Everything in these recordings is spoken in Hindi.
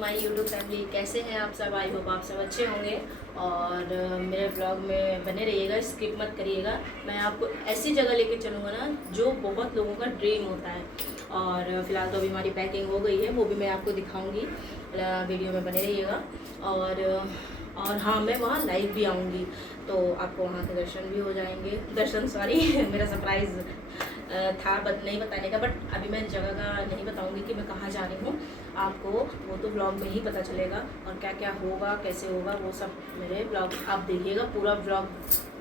My YouTube family. कैसे हैं आप सब? आई होप आप सब अच्छे होंगे और मेरे ब्लॉग में बने रहिएगा, स्किप मत करिएगा। मैं आपको ऐसी जगह लेके चलूँगा ना जो बहुत लोगों का ड्रीम होता है। और फिलहाल तो अभी हमारी पैकिंग हो गई है, वो भी मैं आपको दिखाऊंगी। वीडियो में बने रहिएगा। और हाँ, मैं वहाँ लाइव भी आऊँगी तो आपको वहाँ के दर्शन भी हो जाएंगे। दर्शन सॉरी मेरा सरप्राइज़ था नहीं बताने का, बट अभी मैं जगह का नहीं बताऊंगी कि मैं कहाँ जा रही हूँ। आपको वो तो ब्लॉग में ही पता चलेगा, और क्या क्या होगा कैसे होगा वो सब मेरे ब्लॉग आप देखिएगा। पूरा ब्लॉग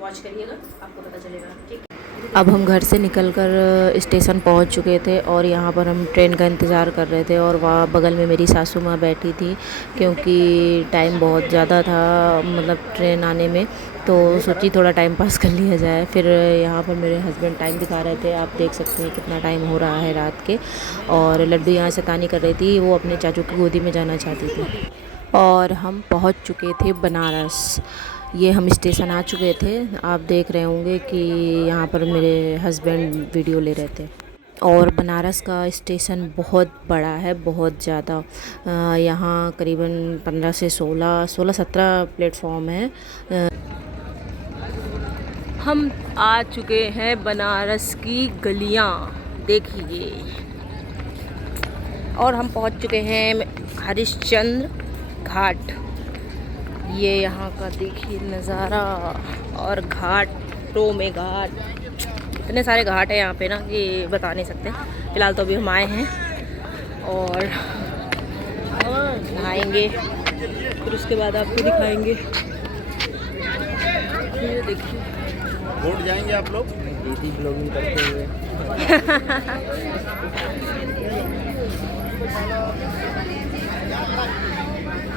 वॉच करिएगा, आपको पता चलेगा। ठीक है। अब हम घर से निकलकर स्टेशन पहुंच चुके थे और यहाँ पर हम ट्रेन का इंतज़ार कर रहे थे। और वहाँ बगल में मेरी सासू माँ बैठी थी, क्योंकि टाइम बहुत ज़्यादा था मतलब ट्रेन आने में, तो सोची थोड़ा टाइम पास कर लिया जाए। फिर यहाँ पर मेरे हस्बैंड टाइम दिखा रहे थे, आप देख सकते हैं कितना टाइम हो रहा है रात के। और लड्डू यहाँ शैतानी कर रही थी, वो अपने चाचू की गोदी में जाना चाहती थी। और हम पहुँच चुके थे बनारस। ये हम स्टेशन आ चुके थे। आप देख रहे होंगे कि यहाँ पर मेरे हस्बैंड वीडियो ले रहे थे। और बनारस का स्टेशन बहुत बड़ा है, बहुत ज़्यादा। यहाँ करीबन 15 से 16-17 प्लेटफॉर्म है। हम आ चुके हैं बनारस की गलियाँ, देखिए। और हम पहुँच चुके हैं हरिश्चंद्र घाट। ये यहाँ का देखिए नज़ारा। और घाटों में घाट, इतने सारे घाट है यहाँ पे ना कि बता नहीं सकते। फ़िलहाल तो अभी हम आए हैं और नहाएंगे, फिर उसके बाद आपको दिखाएंगे। ये देखिए, बोट जाएंगे आप लोग दीदी ब्लॉगिंग करते हुए।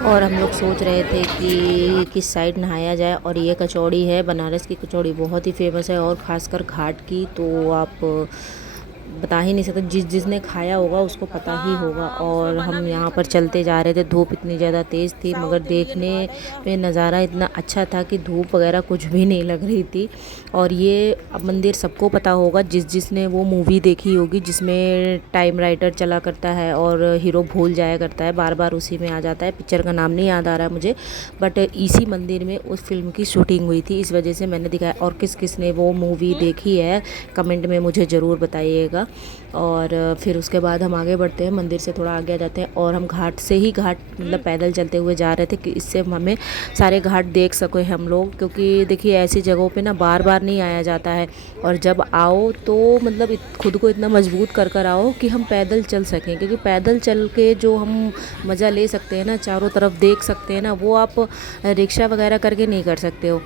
और हम लोग सोच रहे थे कि किस साइड नहाया जाए। और ये कचौड़ी है, बनारस की कचौड़ी बहुत ही फेमस है, और ख़ासकर घाट की तो आप बता ही नहीं सकते। जिसने खाया होगा उसको पता ही होगा। और हम यहाँ पर चलते जा रहे थे, धूप इतनी ज़्यादा तेज़ थी, मगर देखने में नज़ारा इतना अच्छा था कि धूप वगैरह कुछ भी नहीं लग रही थी। और ये मंदिर सबको पता होगा, जिसने वो मूवी देखी होगी जिसमें टाइम राइडर चला करता है और हीरो भूल जाया करता है, बार बार उसी में आ जाता है। पिक्चर का नाम नहीं याद आ रहा है मुझे, बट इसी मंदिर में उस फिल्म की शूटिंग हुई थी, इस वजह से मैंने दिखाया। और किस किस ने वो मूवी देखी है कमेंट में मुझे ज़रूर बताइएगा। और फिर उसके बाद हम आगे बढ़ते हैं, मंदिर से थोड़ा आगे आ जाते हैं। और हम घाट से ही घाट मतलब पैदल चलते हुए जा रहे थे कि इससे हमें सारे घाट देख सके हम लोग, क्योंकि देखिए ऐसी जगहों पे ना बार बार नहीं आया जाता है। और जब आओ तो मतलब खुद को इतना मजबूत कर आओ कि हम पैदल चल सकें, क्योंकि पैदल चल के जो हम मज़ा ले सकते हैं ना, चारों तरफ देख सकते हैं ना, वो आप रिक्शा वगैरह करके नहीं कर सकते हो।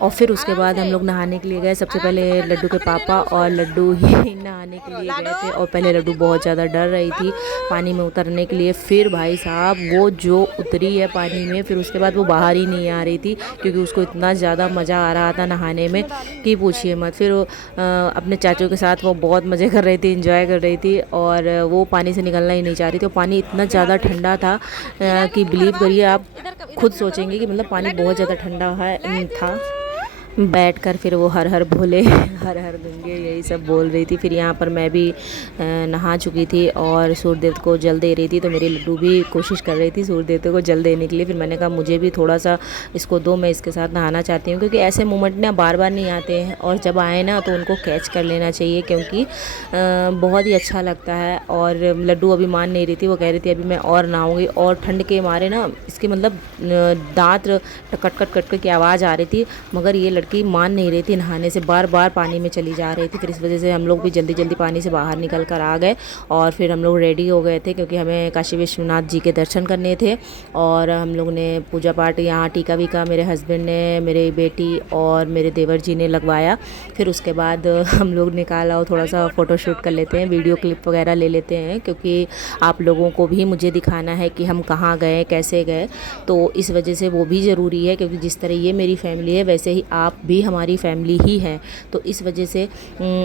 और फिर उसके बाद हम लोग नहाने के लिए गए। सबसे पहले लड्डू के पापा और लड्डू ही नहाने के लिए गए थे। और पहले लड्डू बहुत ज़्यादा डर रही थी पानी में उतरने के लिए। फिर भाई साहब वो जो उतरी है पानी में, फिर उसके बाद वो बाहर ही नहीं आ रही थी, क्योंकि उसको इतना ज़्यादा मज़ा आ रहा था नहाने में कि पूछिए मत। फिर अपने चाचू के साथ वो बहुत मज़े कर रही थी, इंजॉय कर रही थी, और वो पानी से निकलना ही नहीं चाह रही थी। पानी इतना ज़्यादा ठंडा था कि बिलीव करिए, आप खुद सोचेंगे कि मतलब पानी बहुत ज़्यादा ठंडा था। बैठकर फिर वो हर हर भोले हर हर गंगे यही सब बोल रही थी। फिर यहाँ पर मैं भी नहा चुकी थी और सूर्य देव को जल दे रही थी, तो मेरी लड्डू भी कोशिश कर रही थी सूर्य देवते को जल देने के लिए। फिर मैंने कहा मुझे भी थोड़ा सा इसको दो, मैं इसके साथ नहाना चाहती हूँ, क्योंकि ऐसे मोमेंट ना बार बार नहीं आते हैं, और जब आए ना तो उनको कैच कर लेना चाहिए, क्योंकि बहुत ही अच्छा लगता है। और लड्डू अभी मान नहीं रही थी, वो कह रही थी अभी मैं और नहाऊँगी। और ठंड के मारे ना इसके मतलब दांत कट कट कट की आवाज़ आ रही थी, मगर ये लड़की मान नहीं रही थी नहाने से, बार बार पानी में चली जा रही थी। फिर इस वजह से हम लोग भी जल्दी जल्दी पानी से बाहर निकल कर आ गए। और फिर हम लोग रेडी हो गए थे, क्योंकि हमें काशी विश्वनाथ जी के दर्शन करने थे। और हम लोग ने पूजा पाठ यहाँ टीका वीका मेरे हस्बैंड ने, मेरी बेटी और मेरे देवर जी ने लगवाया। फिर उसके बाद हम लोग निकाला और थोड़ा सा फ़ोटोशूट कर लेते हैं, वीडियो क्लिप वगैरह ले लेते हैं, क्योंकि आप लोगों को भी मुझे दिखाना है कि हम कहाँ गए कैसे गए, तो इस वजह से वो भी ज़रूरी है। क्योंकि जिस तरह ये मेरी फैमिली है, वैसे ही आप भी हमारी फैमिली ही है। तो इस वजह से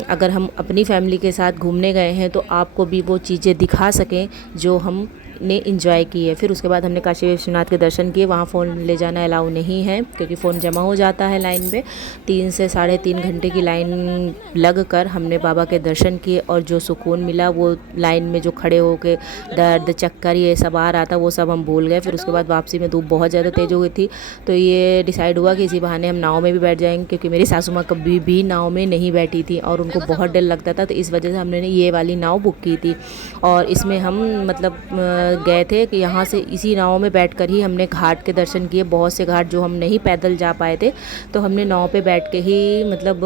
अगर हम अपनी फैमिली के साथ घूमने गए हैं तो आपको भी वो चीज़ें दिखा सकें जो हम हमने इंजॉय की है। फिर उसके बाद हमने काशी विश्वनाथ के दर्शन किए। वहाँ फ़ोन ले जाना अलाउ नहीं है क्योंकि फ़ोन जमा हो जाता है लाइन में। 3 से 3.5 घंटे की लाइन लग कर हमने बाबा के दर्शन किए और जो सुकून मिला वो लाइन में जो खड़े होके दर्द चक्कर ये सब आ रहा था वो सब हम भूल गए। फिर उसके बाद वापसी में धूप बहुत ज़्यादा तेज़ हो गई थी तो ये डिसाइड हुआ कि इसी बहाने हम नाव में भी बैठ जाएंगे क्योंकि मेरी सासू माँ कभी भी नाव में नहीं बैठी थी और उनको बहुत डर लगता था। तो इस वजह से हमने ये वाली नाव बुक की थी और इसमें हम मतलब गए थे कि यहाँ से इसी नाव में बैठकर ही हमने घाट के दर्शन किए। बहुत से घाट जो हम नहीं पैदल जा पाए थे तो हमने नाव पे बैठ के ही मतलब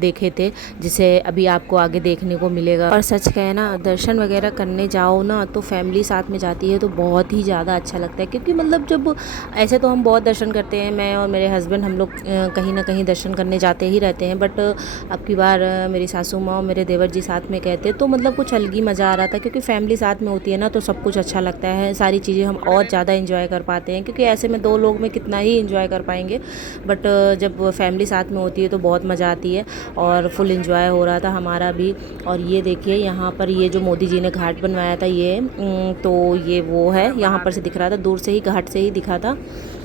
देखे थे, जिसे अभी आपको आगे देखने को मिलेगा। और सच कहे ना, दर्शन वगैरह करने जाओ ना तो फैमिली साथ में जाती है तो बहुत ही ज़्यादा अच्छा लगता है क्योंकि मतलब जब ऐसे तो हम बहुत दर्शन करते हैं, मैं और मेरे हस्बैंड हम लोग कहीं ना कहीं दर्शन करने जाते ही रहते हैं, बट अब की बार मेरी सासू माँ और मेरे देवर जी साथ में कहते तो मतलब कुछ अलग ही मज़ा आ रहा था क्योंकि फैमिली साथ में होती है ना तो सब कुछ अच्छा लगता है, सारी चीज़ें हम और ज़्यादा इंजॉय कर पाते हैं क्योंकि ऐसे में 2 लोग में कितना ही इंजॉय कर पाएंगे, बट जब फैमिली साथ में होती है तो बहुत मज़ा आती है और फुल इंजॉय हो रहा था हमारा भी। और ये देखिए यहाँ पर ये जो मोदी जी ने घाट बनवाया था ये तो ये वो है, यहाँ पर से दिख रहा था, दूर से ही घाट से ही दिखा था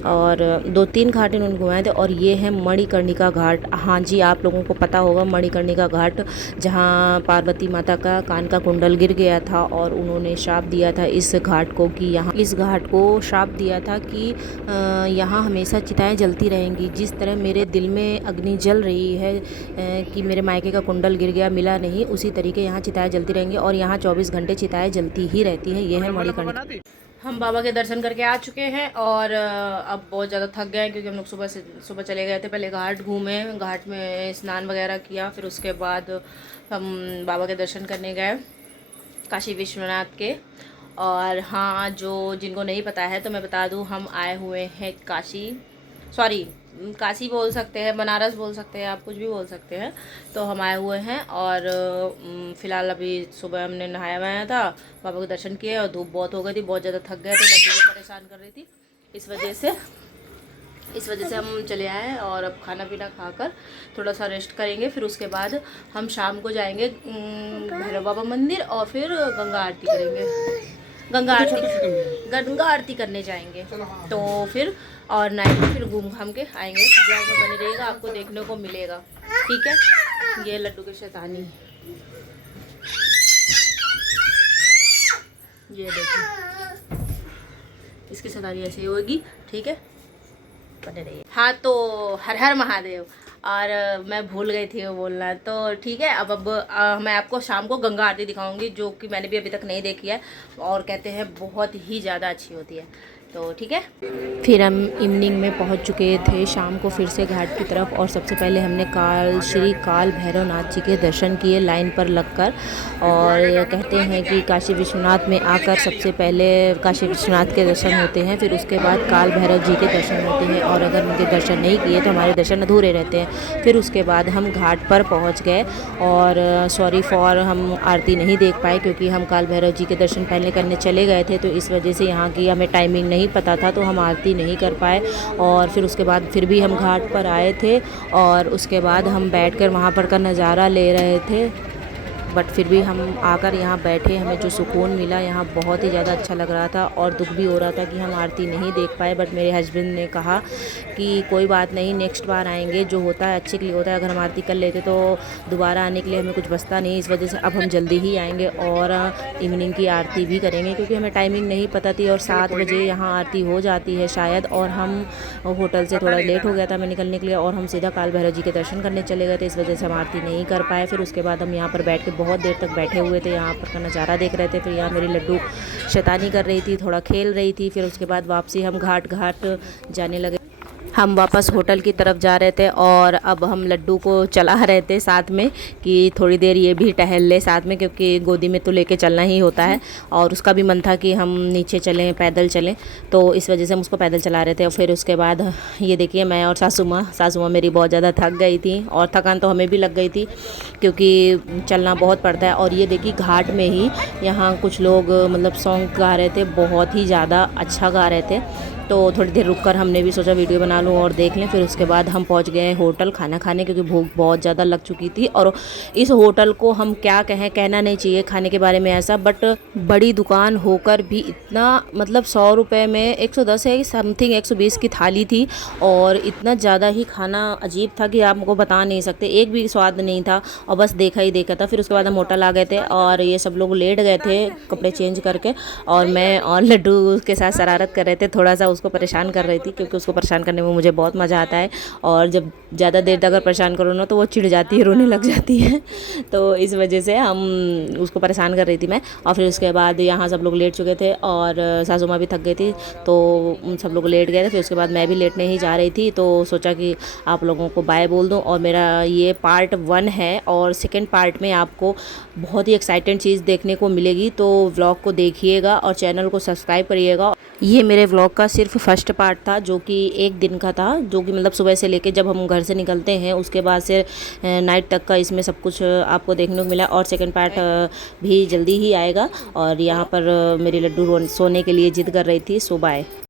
और 2-3 घाट इन्होंने घुमाए थे। और ये है मणिकर्णिका घाट। हाँ जी, आप लोगों को पता होगा मणिकर्णिका घाट, जहाँ पार्वती माता का कान का कुंडल गिर गया था और उन्होंने श्राप दिया था इस घाट को कि यहाँ इस घाट को श्राप दिया था कि यहाँ हमेशा चिताएं जलती रहेंगी। जिस तरह मेरे दिल में अग्नि जल रही है कि मेरे मायके का कुंडल गिर गया मिला नहीं, उसी तरीके यहाँ चिताएं जलती रहेंगी और यहाँ 24 घंटे चिताएं जलती ही रहती हैं। ये है मणिकर्णिका। हम बाबा के दर्शन करके आ चुके हैं और अब बहुत ज़्यादा थक गए हैं क्योंकि हम लोग सुबह चले गए थे। पहले घाट घूमे, घाट में स्नान वगैरह किया, फिर उसके बाद हम बाबा के दर्शन करने गए काशी विश्वनाथ के। और हाँ, जो जिनको नहीं पता है तो मैं बता दूँ, हम आए हुए हैं काशी बोल सकते हैं, बनारस बोल सकते हैं, आप कुछ भी बोल सकते हैं। तो हम आए हुए हैं और फ़िलहाल अभी सुबह हमने नहाया वहाया था, बाबा के दर्शन किए और धूप बहुत हो गई थी, बहुत ज़्यादा थक गए थे, लड़की भी परेशान कर रही थी। इस वजह से हम चले आए और अब खाना पीना खाकर थोड़ा सा रेस्ट करेंगे। फिर उसके बाद हम शाम को जाएंगे भैरव बाबा मंदिर और फिर गंगा आरती करेंगे, गंगा आरती करने जाएंगे। तो फिर और नाइट में फिर घूम घाम के आएंगे। ब्लॉग में बने रहिएगा, आपको देखने को मिलेगा, ठीक है। ये लड्डू की शैतानी, ये देखिए इसकी शैतानी ऐसे ही होगी, ठीक है, बने रहिए। हाँ तो हर हर महादेव। और मैं भूल गई थी वो बोलना, तो ठीक है। अब मैं आपको शाम को गंगा आरती दिखाऊंगी जो कि मैंने भी अभी तक नहीं देखी है और कहते हैं बहुत ही ज़्यादा अच्छी होती है, तो ठीक है। फिर हम इवनिंग में पहुंच चुके थे शाम को फिर से घाट की तरफ और सबसे पहले हमने श्री काल भैरवनाथ जी के दर्शन किए लाइन पर लगकर। और कहते हैं कि काशी विश्वनाथ में आकर सबसे पहले काशी विश्वनाथ के दर्शन होते हैं, फिर उसके बाद काल भैरव जी के दर्शन होते हैं और अगर उनके दर्शन नहीं किए तो हमारे दर्शन अधूरे रहते हैं। फिर उसके बाद हम घाट पर पहुँच गए और सॉरी फॉर हम आरती नहीं देख पाए क्योंकि हम काल भैरव जी के दर्शन पहले करने चले गए थे, तो इस वजह से यहाँ की हमें टाइमिंग नहीं पता था तो हम आरती नहीं कर पाए। और फिर उसके बाद फिर भी हम घाट पर आए थे और उसके बाद हम बैठकर वहाँ पर का नज़ारा ले रहे थे, बट फिर भी हम आकर यहाँ बैठे, हमें जो सुकून मिला यहाँ बहुत ही ज़्यादा अच्छा लग रहा था। और दुख भी हो रहा था कि हम आरती नहीं देख पाए, बट मेरे हस्बैंड ने कहा कि कोई बात नहीं, नेक्स्ट बार आएंगे, जो होता है अच्छे के लिए होता है, अगर हम आरती कर लेते तो दोबारा आने के लिए हमें कुछ बचता नहीं, इस वजह से अब हम जल्दी ही आएंगे और इवनिंग की आरती भी करेंगे क्योंकि हमें टाइमिंग नहीं पता थी और 7 बजे यहाँ आरती हो जाती है शायद। और हम होटल से थोड़ा लेट हो गया था मैं निकलने के लिए और हम सीधा काल भैरव जी के दर्शन करने चले गए थे, इस वजह से हम आरती नहीं कर पाए। फिर उसके बाद हम यहाँ पर बैठ के बहुत देर तक बैठे हुए थे, यहाँ पर का नज़ारा देख रहे थे। फिर यहाँ मेरी लड्डू शैतानी कर रही थी, थोड़ा खेल रही थी। फिर उसके बाद वापसी हम घाट जाने लगे। हम वापस होटल की तरफ जा रहे थे और अब हम लड्डू को चला रहे थे साथ में कि थोड़ी देर ये भी टहल ले साथ में, क्योंकि गोदी में तो लेके चलना ही होता है और उसका भी मन था कि हम नीचे चलें, पैदल चलें, तो इस वजह से हम उसको पैदल चला रहे थे। और फिर उसके बाद ये देखिए मैं और सासू माँ मेरी बहुत ज़्यादा थक गई थी और थकान तो हमें भी लग गई थी क्योंकि चलना बहुत पड़ता है। और ये देखिए घाट में ही यहाँ कुछ लोग मतलब सॉन्ग गा रहे थे, बहुत ही ज़्यादा अच्छा गा रहे थे। तो थोड़ी देर रुककर हमने भी सोचा वीडियो बना लूँ और देख लें। फिर उसके बाद हम पहुंच गए होटल खाना खाने, क्योंकि भूख बहुत ज़्यादा लग चुकी थी। और इस होटल को हम क्या कहें, कहना नहीं चाहिए खाने के बारे में ऐसा, बट बड़ी दुकान होकर भी इतना मतलब 100 रुपये में 110 है समथिंग 120 की थाली थी, और इतना ज़्यादा ही खाना अजीब था कि आपको बता नहीं सकते, एक भी स्वाद नहीं था, और बस देखा ही देखा था। फिर उसके बाद हम होटल आ गए थे और ये सब लोग लेट गए थे कपड़े चेंज करके, और मैं और लड्डू उसके साथ शरारत कर रहे थे, थोड़ा सा उसको परेशान कर रही थी, क्योंकि उसको परेशान करने में मुझे बहुत मज़ा आता है। और जब ज़्यादा देर तक अगर परेशान करो ना तो वो चिढ़ जाती है, रोने लग जाती है। तो इस वजह से हम उसको परेशान कर रही थी मैं। और फिर उसके बाद यहाँ सब लोग लेट चुके थे और सासू माँ भी थक गई थी, तो सब लोग लेट गए थे। फिर उसके बाद मैं भी लेटने ही जा रही थी, तो सोचा कि आप लोगों को बाय बोल दूँ। और मेरा ये पार्ट 1 है, और सेकेंड पार्ट में आपको बहुत ही एक्साइटेड चीज़ देखने को मिलेगी, तो व्लॉग को देखिएगा और चैनल को सब्सक्राइब करिएगा। ये मेरे व्लॉग का सिर्फ फर्स्ट पार्ट था, जो कि एक दिन का था, जो कि मतलब सुबह से लेके जब हम घर से निकलते हैं उसके बाद से नाइट तक का इसमें सब कुछ आपको देखने को मिला। और सेकंड पार्ट भी जल्दी ही आएगा। और यहाँ पर मेरी लड्डू सोने के लिए जिद कर रही थी, सो बाय।